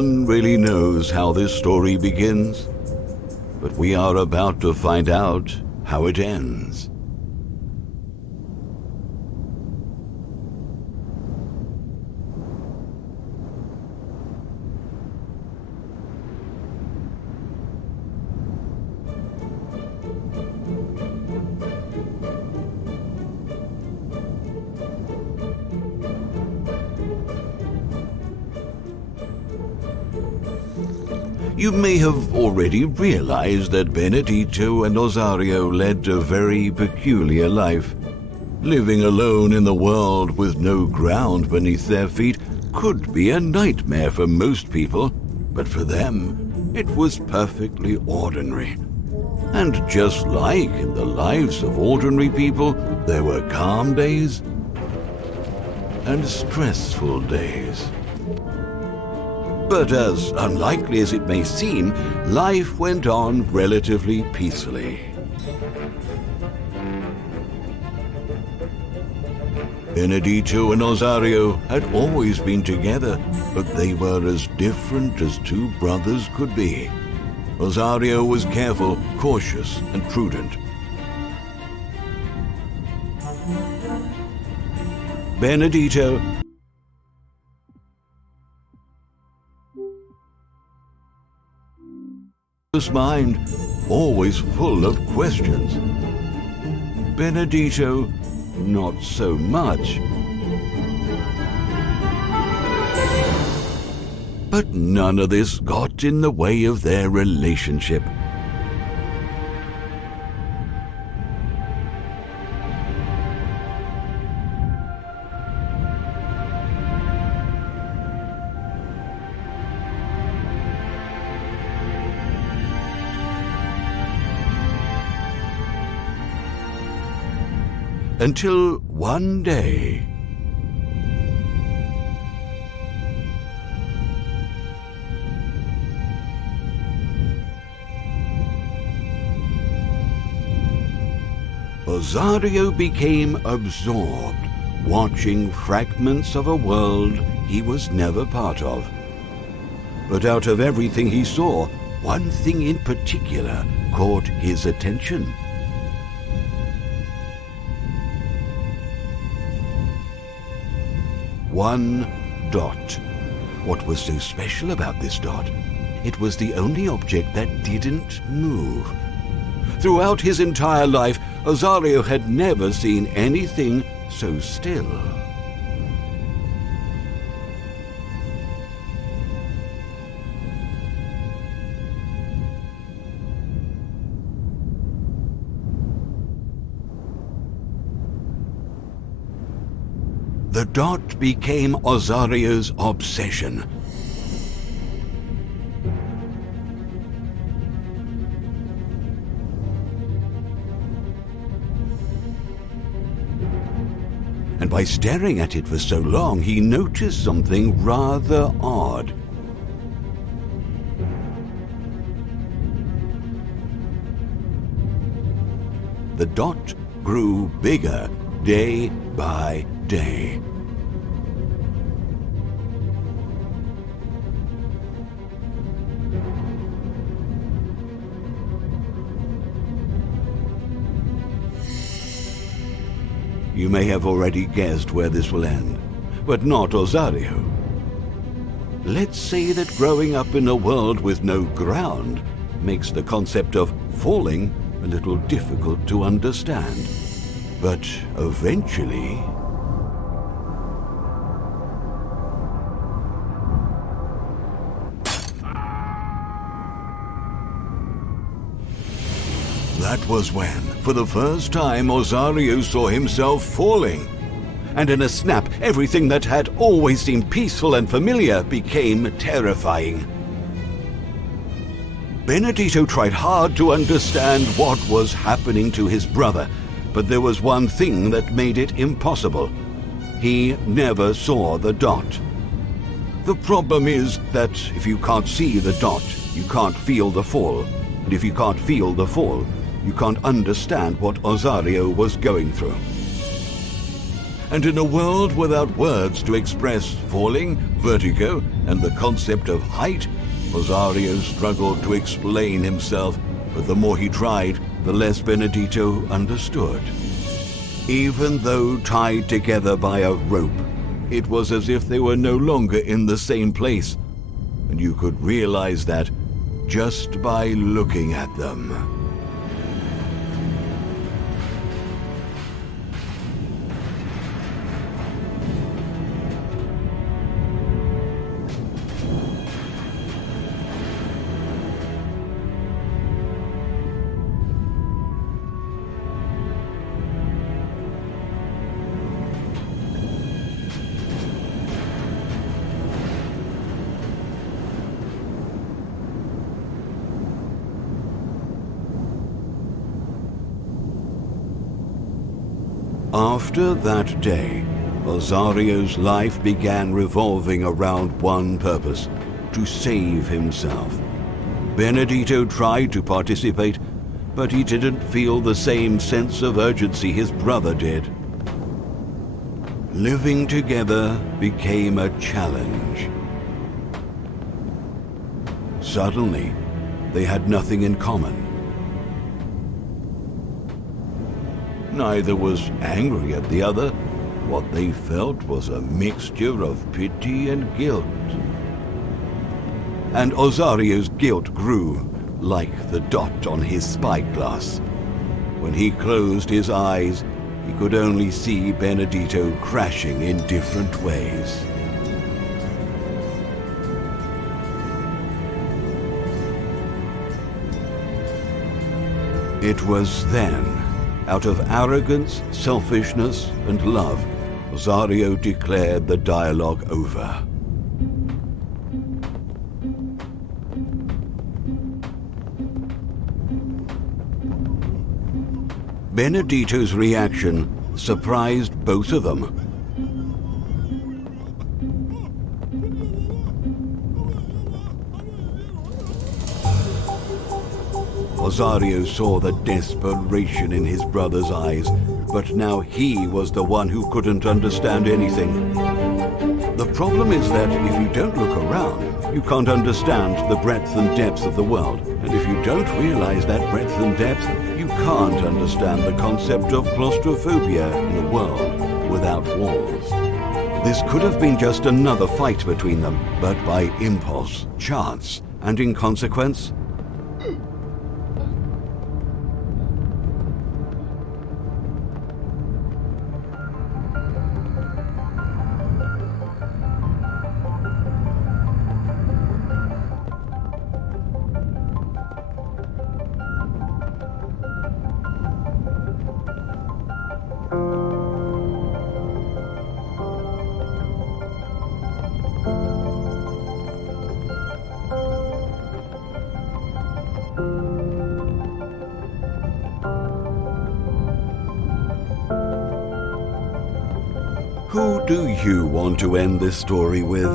one really knows how this story begins, but we are about to find out how it ends. You may have already realized that Benedito and Osario led a very peculiar life. Living alone in the world with no ground beneath their feet could be a nightmare for most people, but for them, it was perfectly ordinary. And just like in the lives of ordinary people, there were calm days and stressful days. But as unlikely as it may seem, life went on relatively peacefully. Benedito and Osario had always been together, but they were as different as two brothers could be. Osario was careful, cautious, and prudent. Benedito mind, always full of questions. Benedito, not so much. But none of this got in the way of their relationship. Until one day, Osario became absorbed, watching fragments of a world he was never part of. But out of everything he saw, one thing in particular caught his attention. One dot. What was so special about this dot? It was the only object that didn't move. Throughout his entire life, Osario had never seen anything so still. The dot became Osario's obsession. And by staring at it for so long, he noticed something rather odd. The dot grew bigger day by day. You may have already guessed where this will end, but not Osario. Let's say that growing up in a world with no ground makes the concept of falling a little difficult to understand. But eventually, that was when, for the first time, Osario saw himself falling. And in a snap, everything that had always seemed peaceful and familiar became terrifying. Benedito tried hard to understand what was happening to his brother, but there was one thing that made it impossible. He never saw the dot. The problem is that if you can't see the dot, you can't feel the fall. And if you can't feel the fall, you can't understand what Osario was going through. And in a world without words to express falling, vertigo, and the concept of height, Rosario struggled to explain himself, but the more he tried, the less Benedito understood. Even though tied together by a rope, it was as if they were no longer in the same place, and you could realize that just by looking at them. After that day, Rosario's life began revolving around one purpose: to save himself. Benedito tried to participate, but he didn't feel the same sense of urgency his brother did. Living together became a challenge. Suddenly, they had nothing in common. Neither was angry at the other. What they felt was a mixture of pity and guilt. And Osario's guilt grew, like the dot on his spyglass. When he closed his eyes, he could only see Benedito crashing in different ways. It was then, out of arrogance, selfishness, and love, Rosario declared the dialogue over. Benedito's reaction surprised both of them. Rosario saw the desperation in his brother's eyes, but now he was the one who couldn't understand anything. The problem is that if you don't look around, you can't understand the breadth and depth of the world. And if you don't realize that breadth and depth, you can't understand the concept of claustrophobia in a world without walls. This could have been just another fight between them, but by impulse, chance, and inconsequence, who do you want to end this story with?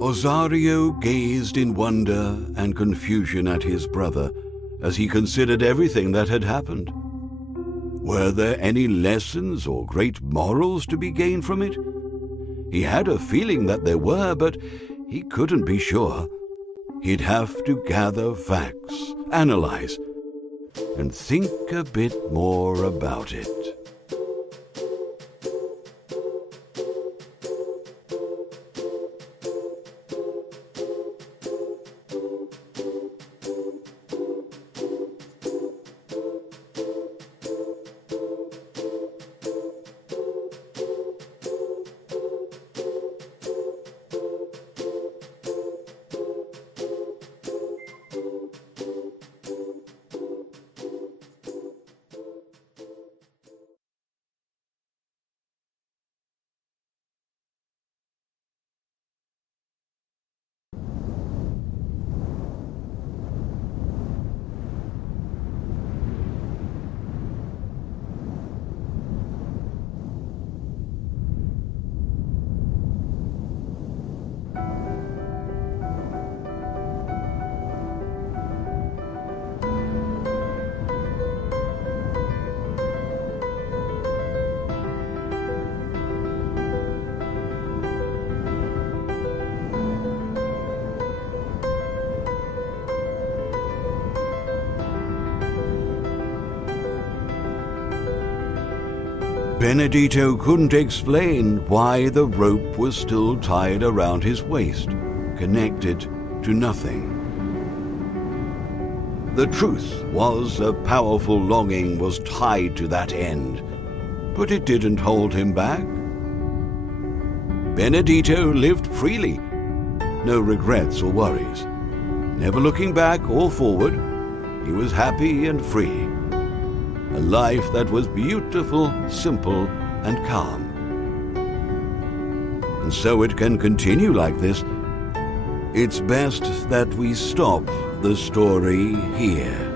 Osario gazed in wonder and confusion at his brother as he considered everything that had happened. Were there any lessons or great morals to be gained from it? He had a feeling that there were, but he couldn't be sure. He'd have to gather facts, analyze, and think a bit more about it. Benedetto couldn't explain why the rope was still tied around his waist, connected to nothing. The truth was a powerful longing was tied to that end, but it didn't hold him back. Benedetto lived freely, no regrets or worries. Never looking back or forward, he was happy and free. A life that was beautiful, simple, and calm. And so it can continue like this. It's best that we stop the story here.